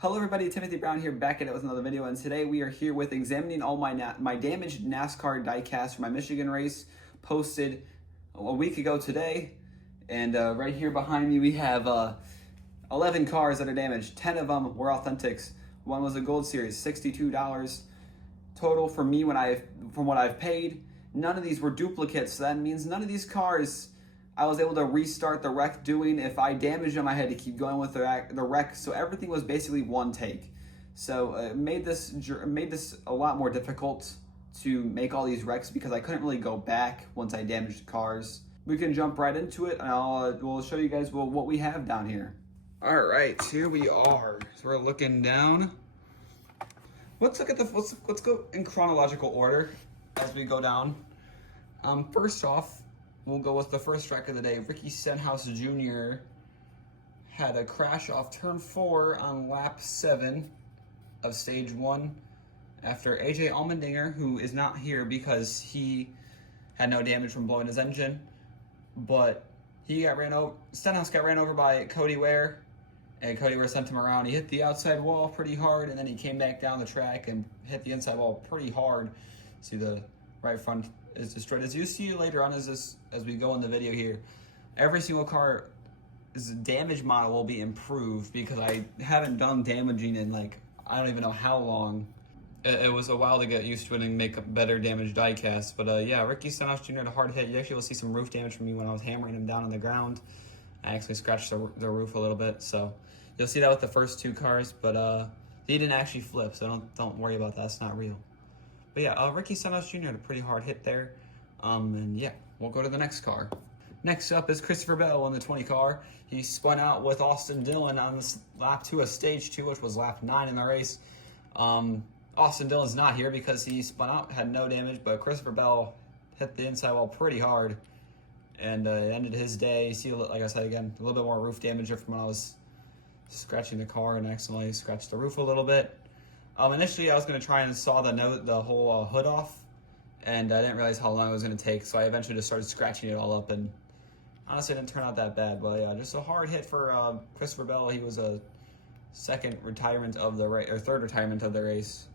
Hello everybody, Timothy Brown here, back at it with another video, and today we are here with examining all my damaged NASCAR diecast for my Michigan race, posted a week ago today. And right here behind me we have 11 cars that are damaged. 10 of them were authentics. One was a Gold Series, $62 total for me from what I've paid. None of these were duplicates, so that means none of these cars I was able to restart the wreck doing. If I damaged them, I had to keep going with the wreck. So everything was basically one take. So it made this a lot more difficult to make all these wrecks because I couldn't really go back once I damaged the cars. We can jump right into it, and we'll show you guys what we have down here. All right, here we are. So we're looking down. Let's go in chronological order as we go down. First off, we'll go with the first wreck of the day. Stenhouse Jr. had a crash off turn 4 on lap 7 of stage 1 after AJ Allmendinger, who is not here because he had no damage from blowing his engine, but he got ran over. Stenhouse got ran over by Cody Ware, and Cody Ware sent him around. He hit the outside wall pretty hard, and then he came back down the track and hit the inside wall pretty hard. See, the right front is destroyed. As you see later on as we go in the video here, every single car's damage model will be improved because I haven't done damaging in I don't even know how long. It was a while to get used to it and make a better damage diecast. But yeah, Ricky Stenhouse Jr. had a hard hit. You actually will see some roof damage from me when I was hammering him down on the ground. I actually scratched the roof a little bit, so you'll see that with the first 2 cars. But he didn't actually flip, so don't worry about that. It's not real. But yeah, Ricky Stenhouse Jr. had a pretty hard hit there. And yeah, we'll go to the next car. Next up is Christopher Bell in the 20 car. He spun out with Austin Dillon on this lap 2 of stage 2, which was lap 9 in the race. Austin Dillon's not here because he spun out, had no damage, but Christopher Bell hit the inside wall pretty hard, and it ended his day. You see, like I said again, a little bit more roof damage from when I was scratching the car and accidentally scratched the roof a little bit. Initially, I was going to try and saw the whole hood off, and I didn't realize how long it was going to take, so I eventually just started scratching it all up, and honestly, it didn't turn out that bad. But yeah, just a hard hit for Christopher Bell. He was a third retirement of the race,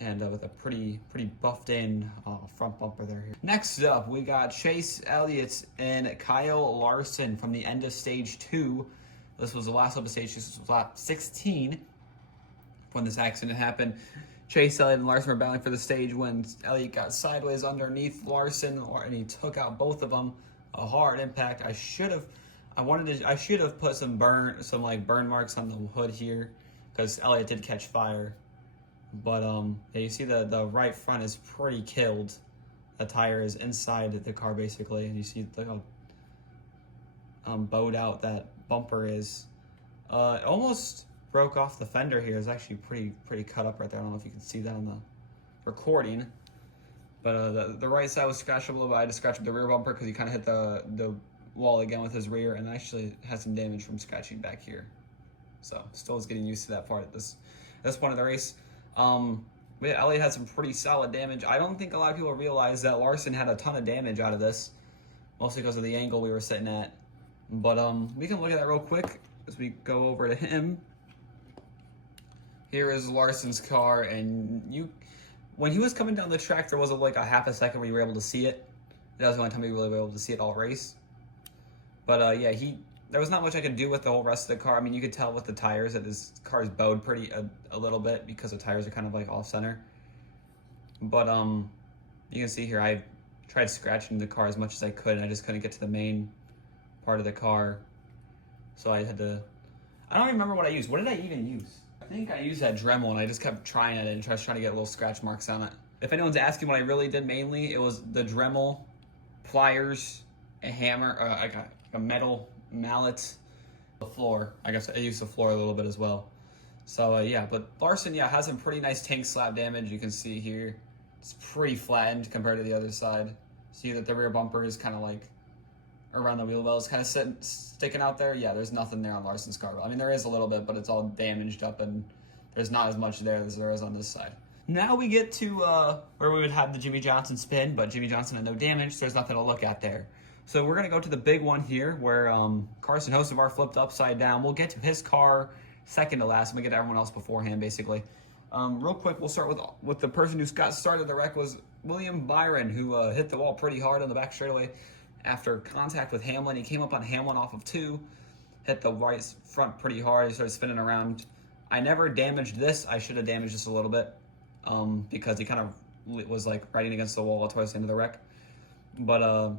and with a pretty buffed in front bumper there. Next up, we got Chase Elliott and Kyle Larson from the end of stage 2. This was the last lap of stage 2. This was lap 16 when this accident happened. Chase Elliott and Larson were battling for the stage when Elliott got sideways underneath Larson, and he took out both of them. A hard impact. I should have put some burn marks on the hood here because Elliott did catch fire. But yeah, you see the right front is pretty killed. The tire is inside the car basically, and you see how bowed out that bumper is. It almost broke off the fender here. It's actually pretty cut up right there. I don't know if you can see that on the recording. But the right side was scratched a little bit. I just scratched the rear bumper because he kind of hit the wall again with his rear, and actually had some damage from scratching back here. So still is getting used to that part at this point of the race. But yeah, Elliott had some pretty solid damage. I don't think a lot of people realize that Larson had a ton of damage out of this, mostly because of the angle we were sitting at. But we can look at that real quick as we go over to him. Here is Larson's car, and when he was coming down the track, there was a half a second where you were able to see it. That was the only time we really were able to see it all race. But yeah, there was not much I could do with the whole rest of the car. I mean, you could tell with the tires that his car is bowed a little bit because the tires are kind of off center. But you can see here, I tried scratching the car as much as I could, and I just couldn't get to the main part of the car. So I don't remember what I used. What did I even use? I think I used that Dremel, and I just kept trying it and trying to get little scratch marks on it. If anyone's asking what I really did mainly, it was the Dremel, pliers, a hammer, a metal mallet, the floor. I guess I used the floor a little bit as well. So yeah, but Larson, yeah, has some pretty nice tank slab damage. You can see here, it's pretty flattened compared to the other side. See that the rear bumper is kind of around the wheel well is kind of sticking out there. Yeah, there's nothing there on Larson's car. I mean, there is a little bit, but it's all damaged up, and there's not as much there as there is on this side. Now we get to where we would have the Jimmy Johnson spin, but Jimmy Johnson had no damage, so there's nothing to look at there. So we're going to go to the big one here where Carson Hocevar flipped upside down. We'll get to his car second to last. I'm gonna get everyone else beforehand, basically. Real quick, we'll start with the person who got started the wreck was William Byron, who hit the wall pretty hard on the back straightaway after contact with Hamlin. He came up on Hamlin off of 2, hit the right front pretty hard. He started spinning around. I never damaged this. I should have damaged this a little bit because he kind of was like riding against the wall towards the end of the wreck. But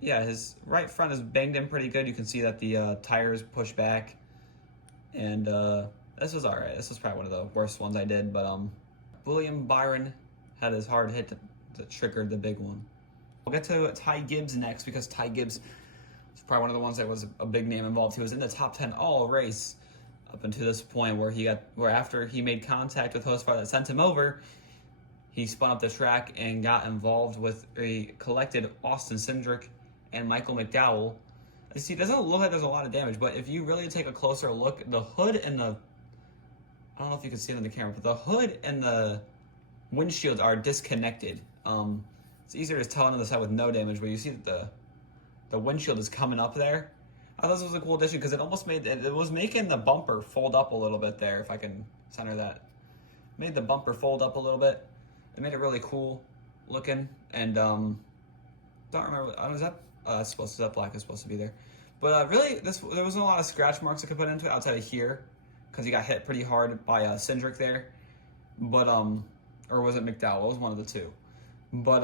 yeah, his right front is banged in pretty good. You can see that the tires push back, and this was all right. This was probably one of the worst ones I did, but William Byron had his hard hit that triggered the big one. We'll get to Ty Gibbs next because Ty Gibbs is probably one of the ones that was a big name involved. He was in the top 10 all race up until this point where after he made contact with Hocevar that sent him over, he spun up the track and got involved with a collected Austin Cindric and Michael McDowell. You see, it doesn't look like there's a lot of damage, but if you really take a closer look, the hood and I don't know if you can see it on the camera, but the hood and the windshield are disconnected. It's easier to tell on the side with no damage, but you see that the windshield is coming up there. I thought this was a cool addition because it almost it was making the bumper fold up a little bit there, if I can center that. Made the bumper fold up a little bit. It made it really cool looking, and don't remember, is that that black is supposed to be there. But really, there wasn't a lot of scratch marks I could put into it outside of here, because he got hit pretty hard by Cindric there. But, or was it McDowell? It was one of the two. But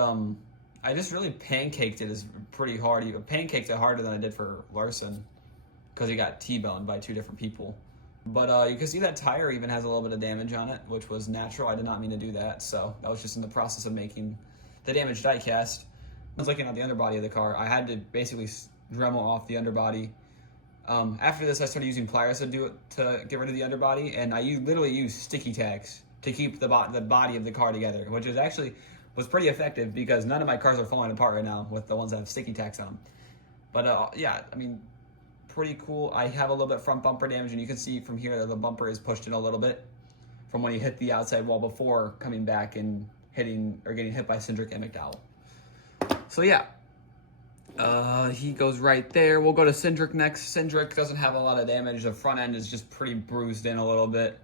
I just really pancaked it pretty hard. I pancaked it harder than I did for Larson, because he got T-boned by 2 different people. But you can see that tire even has a little bit of damage on it, which was natural. I did not mean to do that, so that was just in the process of making the damaged diecast. I was looking at the underbody of the car. I had to basically Dremel off the underbody. After this, I started using pliers to get rid of the underbody, and I literally used sticky tacks to keep the body of the car together, which was pretty effective because none of my cars are falling apart right now with the ones that have sticky tacks on them. But yeah, I mean, pretty cool. I have a little bit front bumper damage, and you can see from here that the bumper is pushed in a little bit from when he hit the outside wall before coming back and getting hit by Cindric and McDowell. So yeah, he goes right there. We'll go to Cindric next. Cindric doesn't have a lot of damage. The front end is just pretty bruised in a little bit.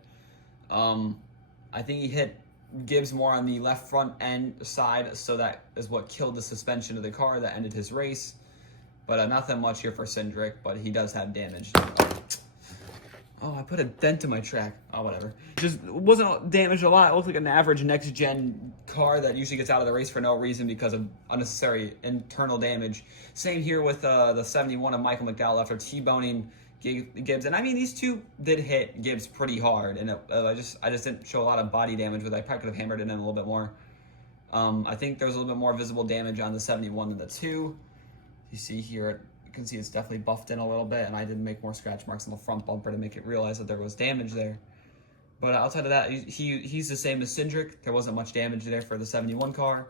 I think he hit Gibbs more on the left front end side, so that is what killed the suspension of the car that ended his race. But not that much here for Cindric, but he does have damage. Oh, I put a dent in my track. Oh, whatever. Just wasn't damaged a lot. It looked like an average next-gen car that usually gets out of the race for no reason because of unnecessary internal damage. Same here with the 71 of Michael McDowell after T-boning Gibbs. And I mean, these two did hit Gibbs pretty hard, and I just didn't show a lot of body damage, but I probably could have hammered it in a little bit more. I think there was a little bit more visible damage on the 71 than the 2. You see here, you can see it's definitely buffed in a little bit, and I didn't make more scratch marks on the front bumper to make it realize that there was damage there. But outside of that, he's the same as Cindric. There wasn't much damage there for the 71 car,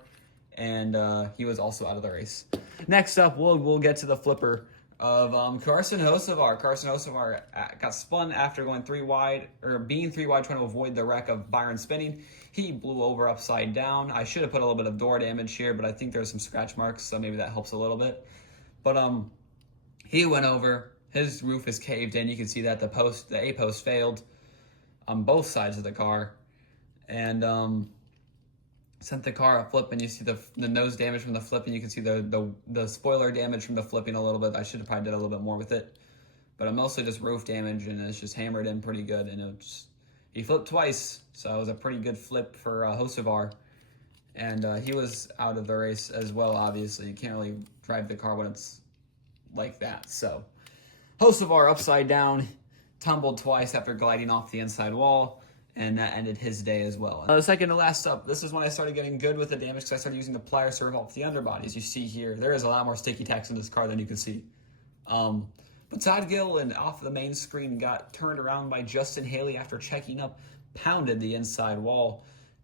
and he was also out of the race. Next up, we'll get to the flipper of Carson Hocevar. Carson Hocevar got spun after going 3 wide, or being 3 wide, trying to avoid the wreck of Byron spinning. He blew over upside down. I should have put a little bit of door damage here, but I think there's some scratch marks, so maybe that helps a little bit. But he went over. His roof is caved in. You can see that the A-post failed on both sides of the car, and sent the car a flip. And you see the nose damage from the flipping. You can see the spoiler damage from the flipping a little bit. I should have probably did a little bit more with it, but mostly just roof damage, and it's just hammered in pretty good. And he flipped twice, so it was a pretty good flip for Hocevar. And he was out of the race as well, obviously. You can't really drive the car when it's like that. So Hocevar upside down, tumbled twice after gliding off the inside wall, and that ended his day as well. The second to last up, this is when I started getting good with the damage because I started using the pliers to revolve the underbodies. You see here, there is a lot more sticky tacks in this car than you can see. But Todd Gilliland off the main screen got turned around by Justin Haley after checking up, pounded the inside wall,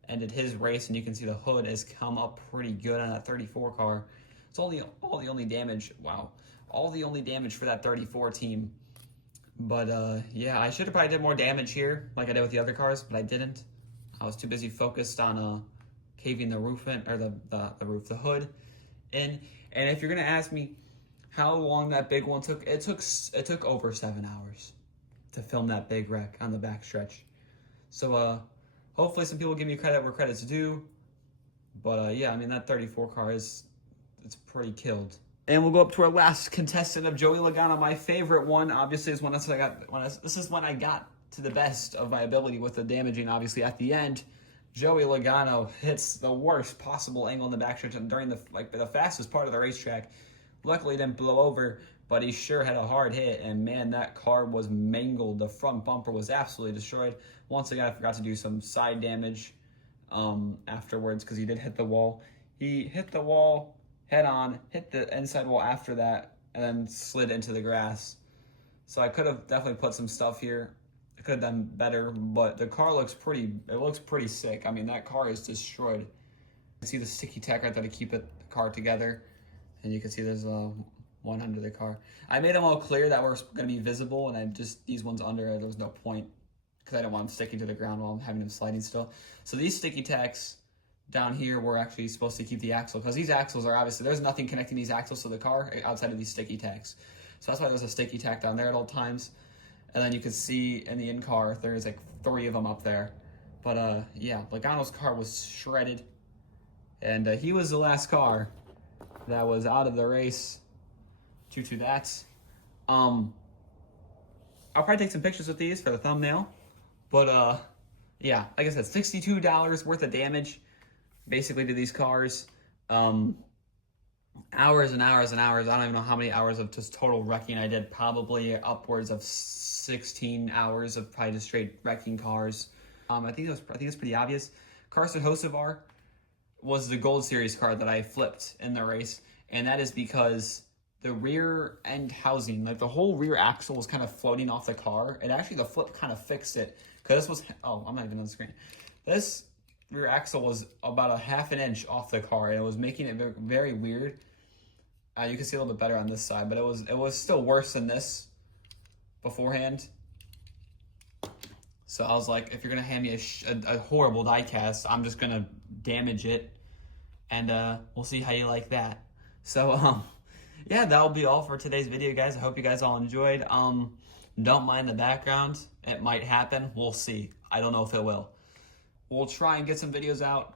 ended his race, and you can see the hood has come up pretty good on that 34 car. It's all the only damage. Wow, all the only damage for that 34 team. But yeah, I should have probably did more damage here, like I did with the other cars, but I didn't. I was too busy focused on caving the roof in, or the hood in. And if you're gonna ask me how long that big one took, it took over 7 hours to film that big wreck on the backstretch. So hopefully some people give me credit where credit's due. But yeah, I mean, that 34 car it's pretty killed. And we'll go up to our last contestant of Joey Logano. My favorite one, obviously, is this is when I got to the best of my ability with the damaging. Obviously, at the end, Joey Logano hits the worst possible angle in the backstretch and during the fastest part of the racetrack. Luckily, it didn't blow over, but he sure had a hard hit. And man, that car was mangled. The front bumper was absolutely destroyed. Once again, I forgot to do some side damage afterwards because he did hit the wall. He hit the wall head on, hit the inside wall after that, and then slid into the grass. So I could have definitely put some stuff here. I could have done better, but the car looks pretty sick. I mean, that car is destroyed. You can see the sticky tack right there to keep the car together. And you can see there's one under the car. I made them all clear that were going to be visible, and these ones under, there was no point because I didn't want them sticking to the ground while I'm having them sliding still. So these sticky tacks down here were actually supposed to keep the axle, because these axles are obviously, there's nothing connecting these axles to the car outside of these sticky tacks. So that's why there's a sticky tack down there at all times. And then you can see in the in-car, there's like 3 of them up there. But yeah, Logano's car was shredded. And he was the last car that was out of the race due to that. I'll probably take some pictures with these for the thumbnail. But yeah, like I said, $62 worth of damage basically to these cars. Hours and hours and hours. I don't even know how many hours of just total wrecking I did. Probably upwards of 16 hours of probably just straight wrecking cars. I think it's pretty obvious. Carson Hocevar was the Gold Series car that I flipped in the race, and that is because the rear end housing, like the whole rear axle, was kind of floating off the car, and actually the flip kind of fixed it, because this was, I'm not even on the screen. This rear axle was about a half an inch off the car, and it was making it very, very weird. You can see a little bit better on this side, but it was still worse than this beforehand. So I was like, if you're gonna hand me a horrible diecast, I'm just gonna damage it, and we'll see how you like that. So yeah, that'll be all for today's video, guys. I hope you guys all enjoyed. Don't mind the background. It might happen. We'll see. I don't know if it will. We'll try and get some videos out.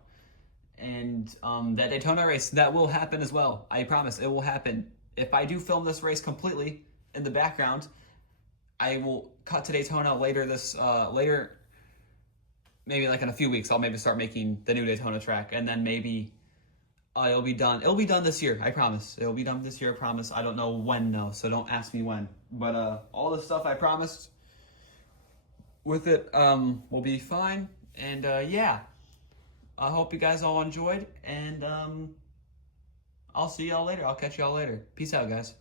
And that Daytona race, that will happen as well. I promise, it will happen. If I do film this race completely in the background, I will cut to Daytona later maybe like in a few weeks. I'll maybe start making the new Daytona track, and then maybe it'll be done. It'll be done this year, I promise. It'll be done this year, I promise. I don't know when, though, so don't ask me when. But all the stuff I promised with it will be fine. And yeah, I hope you guys all enjoyed, and I'll see y'all later. I'll catch y'all later. Peace out, guys.